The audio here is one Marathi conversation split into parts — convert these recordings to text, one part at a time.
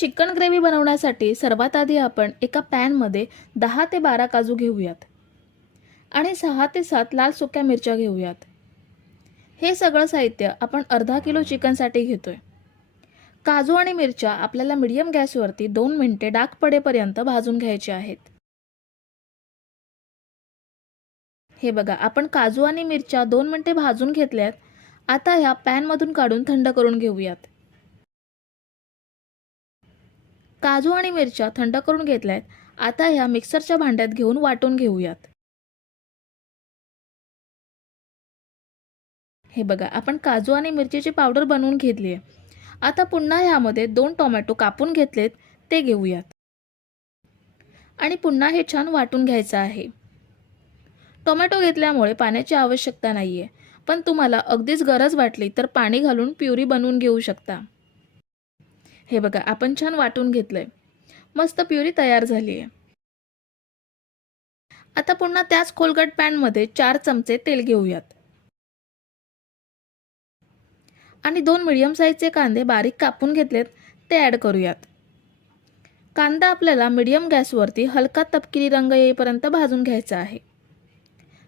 चिकन ग्रेव्ही बनवण्यासाठी सर्वात आधी आपण एका पॅनमध्ये 10 ते 12 काजू घेऊयात आणि 6 ते 7 लाल सुक्या मिरच्या घेऊयात। हे सगळं साहित्य आपण अर्धा किलो चिकनसाठी घेतोय। काजू आणि मिरच्या आपल्याला मीडियम गॅसवरती 2 मिनिटे डाग पडेपर्यंत भाजून घ्यायचे आहेत। हे बघा, आपण काजू आणि मिरच्या 2 मिनिटे भाजून घेतल्यात। आता ह्या पॅनमधून काढून थंड करून घेऊयात। काजू आणि मिरच्या थंड करून घेतल्यात। आता ह्या मिक्सरच्या भांड्यात घेऊन वाटून घेऊयात। हे बघा, आपण काजू आणि मिरचीची पावडर बनवून घेतली आहे। आता पुन्हा ह्यामध्ये 2 टोमॅटो कापून घेतलेत ते घेऊयात आणि पुन्हा हे छान वाटून घ्यायचं आहे। टोमॅटो घेतल्यामुळे पाण्याची आवश्यकता नाहीये, पण तुम्हाला अगदीच गरज वाटली तर पाणी घालून प्युरी बनवून घेऊ शकता। हे बघा, आपण छान वाटून घेतलंय। मस्त प्युरी तयार झाली आहे। आता पुन्हा त्याच खोलगट पॅनमध्ये 4 चमचे तेल घेऊयात आणि 2 मीडियम साईजचे कांदे बारीक कापून घेतलेत ते ॲड करूयात। कांदा आपल्याला मीडियम गॅसवरती हलका तपकिरी रंग येईपर्यंत भाजून घ्यायचा आहे।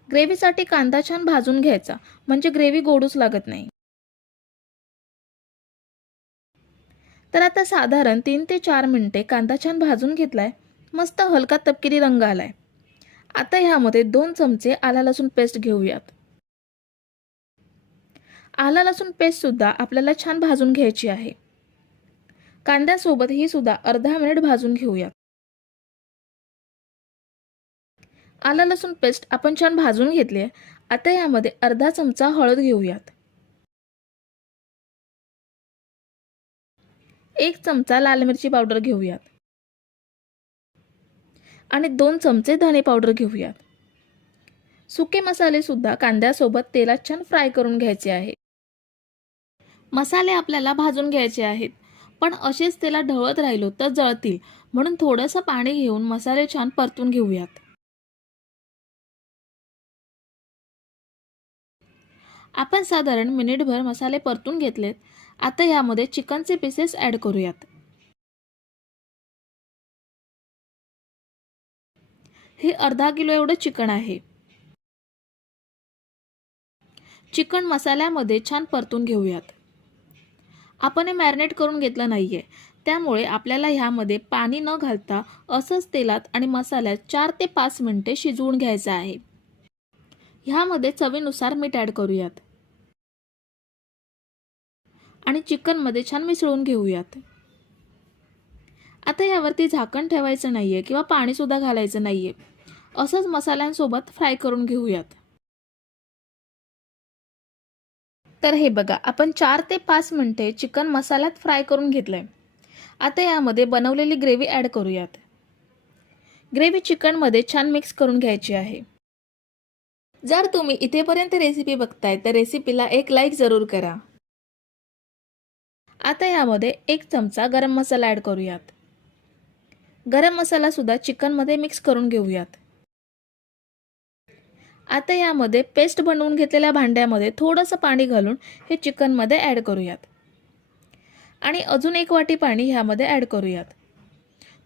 ग्रेव्हीसाठी कांदा छान भाजून घ्यायचा, म्हणजे ग्रेव्ही गोडूच लागत नाही। तर आता साधारण 3 ते 4 मिनिटे कांदा छान भाजून घेतलाय। मस्त हलका तपकिरी रंग आलाय। आता ह्यामध्ये 2 चमचे आला लसूण पेस्ट घेऊयात। आला लसूण पेस्ट सुद्धा आपल्याला छान भाजून घ्यायची आहे। कांद्यासोबत ही सुद्धा अर्धा मिनिट भाजून घेऊयात। आला लसूण पेस्ट आपण छान भाजून घेतली आहे। आता यामध्ये अर्धा चमचा हळद घेऊयात, 1 चमचा लाल मिरची पावडर घेऊयात आणि 2 चमचे धने पावडर घेऊयात। सुके मसाले सुद्धा कांद्यासोबत तेलात छान फ्राय करून घ्यायचे आहे। मसाले आपल्याला भाजून घ्यायचे आहेत, पण असेच तेलात ढवळत राहिलो तर जळतील, म्हणून थोडंसं पाणी घेऊन मसाले छान परतून घेऊयात। आपण साधारण मिनिटभर मसाले परतून घेतलेत। आता यामध्ये चिकनचे पीसेस ॲड करूयात। हे अर्धा किलो एवढं चिकन आहे। चिकन मसाल्यामध्ये छान परतून घेऊयात। आपण हे मॅरिनेट करून घेतलं नाहीये, त्यामुळे आपल्याला ह्यामध्ये पाणी न घालता असंच तेलात आणि मसाल्यात 4 ते 5 मिनिटे शिजवून घ्यायचं आहे। ह्यामध्ये चवीनुसार मीठ ॲड करूयात आणि चिकनमध्ये छान मिसळून घेऊयात। आता यावरती झाकण ठेवायचं नाहीये किंवा पाणी सुद्धा घालायचं नाहीये, असंच मसाल्यांसोबत फ्राय करून घेऊयात। तर हे बघा, आपण 4 ते 5 मिनिटे चिकन मसाल्यात फ्राय करून घेतलंय। आता यामध्ये बनवलेली ग्रेव्ही ॲड करूयात। ग्रेव्ही चिकनमध्ये छान मिक्स करून घ्यायची आहे। जर तुम्ही इथेपर्यंत रेसिपी बघताय तर रेसिपीला एक लाईक जरूर करा। आता यामध्ये 1 चमचा गरम मसाला ॲड करूयात। गरम मसाला सुद्धा चिकनमध्ये मिक्स करून घेऊयात। आता यामध्ये पेस्ट बनवून घेतलेल्या भांड्यामध्ये थोडंसं पाणी घालून हे चिकनमध्ये ॲड करूयात आणि अजून 1 वाटी पाणी ह्यामध्ये ॲड करूयात।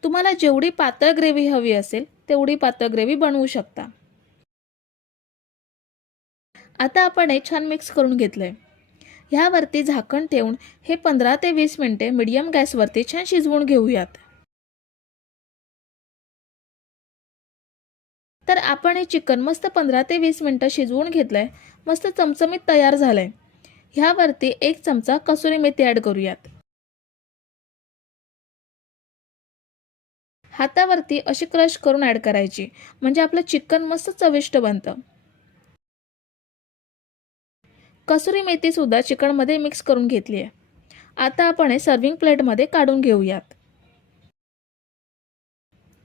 तुम्हाला जेवढी पातळ ग्रेव्ही हवी असेल तेवढी पातळ ग्रेव्ही बनवू शकता। आता आपण हे छान मिक्स करून घेतलंय। ह्यावरती झाकण ठेवून हे 15 ते 20 मिनिटे मीडियम गॅसवरती छान शिजवून घेऊयात। तर आपण हे चिकन मस्त 15 ते 20 मिनिटं शिजवून घेतलंय। मस्त चमचमीत तयार झालंय। ह्यावरती 1 चमचा कसुरी मेथी ॲड करूयात। हातावरती अशी क्रश करून ॲड करायची, म्हणजे आपलं चिकन मस्त चविष्ट बनतं। कसुरी मेथी सुद्धा चिकनमध्ये मिक्स करून घेतली आहे। आता आपण हे सर्विंग प्लेटमध्ये काढून घेऊयात।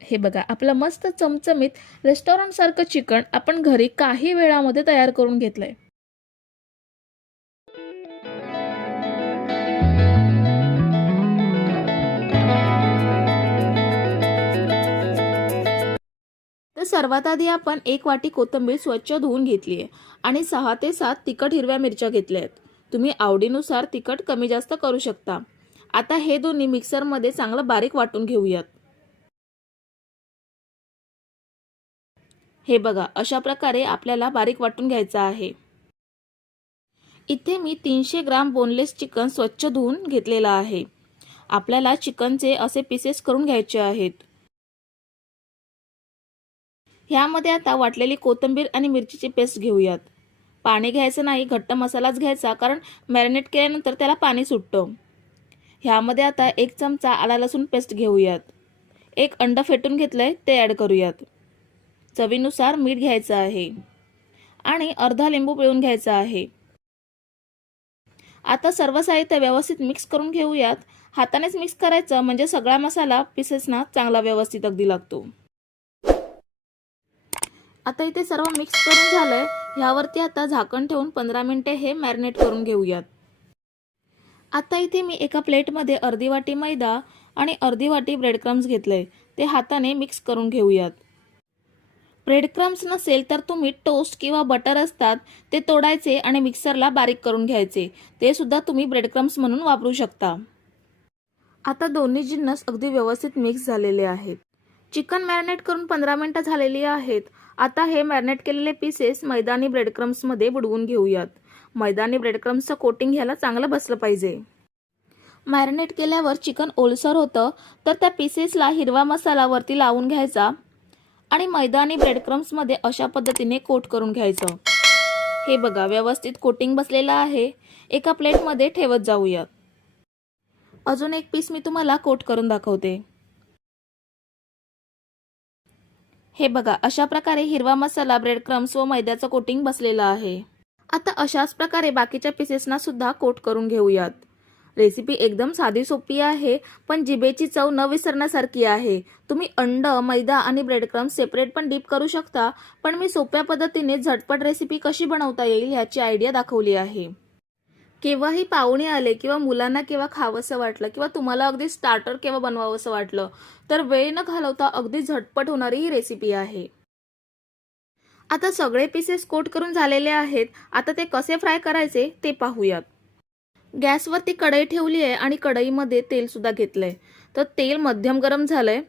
हे बघा, आपलं मस्त चमचमीत रेस्टॉरंट सारखं चिकन आपण घरी काही वेळामध्ये तयार करून घेतलंय। तर सर्वात आधी आपण 1 वाटी कोथिंबीर स्वच्छ धुवून घेतली आहे आणि 6 ते 7 तिखट हिरव्या मिरच्या घेतल्या आहेत। तुम्ही आवडीनुसार तिखट कमी जास्त करू शकता। आता हे दोन्ही मिक्सरमध्ये चांगलं बारीक वाटून घेऊयात। हे बघा, अशा प्रकारे आपल्याला बारीक वाटून घ्यायचं आहे। इथे मी 300 ग्राम बोनलेस चिकन स्वच्छ धुवून घेतलेला आहे। आपल्याला चिकनचे असे पीसेस करून घ्यायचे आहेत। ह्यामध्ये आता वाटलेली कोथिंबीर आणि मिरचीची पेस्ट घेऊयात। पाणी घ्यायचं नाही, घट्ट मसालाच घ्यायचा, कारण मॅरिनेट केल्यानंतर त्याला पाणी सुटतं। ह्यामध्ये आता 1 चमचा आला लसूण पेस्ट घेऊयात। 1 अंड फेटून घेतलंय ते ॲड करूयात। चवीनुसार मीठ घ्यायचं आहे आणि अर्धा लिंबू पिळून घ्यायचा आहे। आता सर्व साहित्य व्यवस्थित मिक्स करून घेऊयात। हातानेच मिक्स करायचं, म्हणजे सगळा मसाला पीसेसना चांगला व्यवस्थित अगदी लागतो। आता इथे सर्व मिक्स करून झालंय। ह्यावरती आता झाकण ठेवून 15 मिनिटे हे मॅरिनेट करून घेऊयात। आता इथे मी एका प्लेटमध्ये अर्धी वाटी मैदा आणि अर्धी वाटी ब्रेड क्रम्स घेतले, ते हाताने मिक्स करून घेऊयात। ब्रेड क्रम्स नसेल तर तुम्ही टोस्ट किंवा बटर असतात ते तोडायचे आणि मिक्सरला बारीक करून घ्यायचे, ते सुद्धा तुम्ही ब्रेड क्रम्स म्हणून वापरू शकता। आता दोन्ही जिन्नस अगदी व्यवस्थित मिक्स झालेले आहेत। चिकन मॅरिनेट करून 15 मिनिटं झालेली आहेत। आता हे मॅरिनेट केलेले पीसेस मैदा आणि ब्रेड क्रम्समध्ये बुडवून घेऊयात। मैदा आणि ब्रेड क्रम्सचं कोटिंग ह्याला चांगलं बसलं पाहिजे। मॅरिनेट केल्यावर चिकन ओलसर होतं, तर त्या पीसेसला हिरवा मसाला वरती लावून घ्यायचा आणि मैदा आणि ब्रेड क्रम्समध्ये अशा पद्धतीने कोट करून घ्यायचं। हे बघा, व्यवस्थित कोटिंग बसलेलं आहे। एका प्लेटमध्ये ठेवत जाऊयात। अजून एक पीस मी तुम्हाला कोट करून दाखवते। हे बघा, अशा प्रकारे हिरवा मसाला, ब्रेड क्रम्स व मैद्याचं कोटिंग बसलेलं आहे। आता अशाच प्रकारे बाकीच्या पीसेसना सुद्धा कोट करून घेऊयात। रेसिपी एकदम साधी सोपी आहे, पण जिभेची चव न विसरण्यासारखी आहे। तुम्ही अंड, मैदा आणि ब्रेड क्रम्स सेपरेट पण डीप करू शकता, पण मी सोप्या पद्धतीने झटपट रेसिपी कशी बनवता येईल ह्याची आयडिया दाखवली आहे। केव्हाही पाहुणे आले किंवा मुलांना केव्हा खावंसं वाटलं किंवा तुम्हाला अगदी स्टार्टर केव्हा बनवावंसं वाटलं, तर वेळ न घालवता अगदी झटपट होणारी ही रेसिपी आहे। आता सगळे पीसेस कोट करून झालेले आहेत। आता ते कसे फ्राय करायचे ते पाहूयात। गॅसवरती कढई ठेवली आहे आणि कढईमध्ये तेल सुद्धा घेतलंय। तर तेल मध्यम गरम झालंय।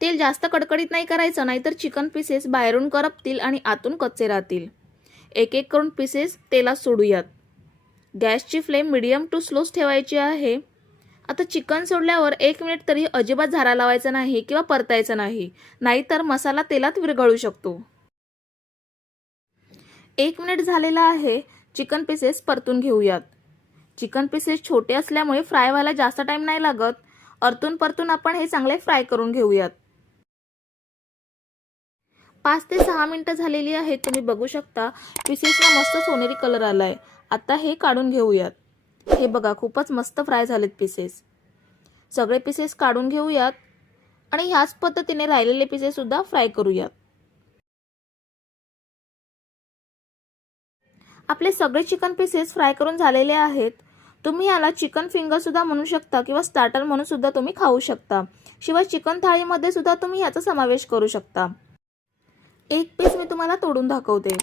तेल जास्त कडकडीत नाही करायचं, नाहीतर चिकन पीसेस बाहेरून करपतील आणि आतून कच्चे राहतील। एक एक करून पीसेस तेलात सोडूयात। गॅसची फ्लेम मीडियम टू स्लोच ठेवायची आहे। आता चिकन सोडल्यावर 1 मिनिट तरी अजिबात झारा लावायचा नाही किंवा परतायचं नाही, नाहीतर मसाला तेलात विरघळू शकतो। 1 मिनिट झालेला आहे। चिकन पीसेस परतून घेऊयात। चिकन पीसेस छोटे असल्यामुळे फ्राय व्हायला जास्त टाइम नाही लागत। परतून परतून आपण हे चांगले फ्राय करून घेऊयात। 5 ते 6 मिनिटं झालेली आहेत। तुम्ही बघू शकता पीसेसला मस्त सोनेरी कलर आलाय। आता हे काढून घेऊयात। हे बघा, खूपच मस्त फ्राय झालेत पीसेस। सगळे पीसेस काढून घेऊयात आणि ह्याच पद्धतीने राहिलेले पीसेस सुद्धा फ्राय करूयात। आपले सगळे चिकन पीसेस फ्राय करून झालेले आहेत। तुम्ही याला चिकन फिंगर सुद्धा म्हणू शकता किंवा स्टार्टर म्हणून सुद्धा तुम्ही खाऊ शकता। शिवाय चिकन थाळीमध्ये सुद्धा तुम्ही याचा समावेश करू शकता। एक पीस मी तुम्हाला तोडून दाखवते।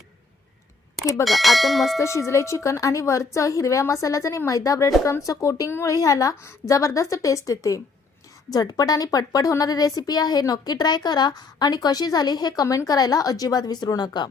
हे बघा, आतून मस्त शिजले चिकन आणि वरचं हिरव्या मसाल्याचं आणि मैदा ब्रेड क्रम्सचं कोटिंगमुळे ह्याला जबरदस्त टेस्ट येते। झटपट आणि पटपट होणारी रेसिपी आहे। नक्की ट्राय करा आणि कशी झाली हे कमेंट करायला अजिबात विसरू नका।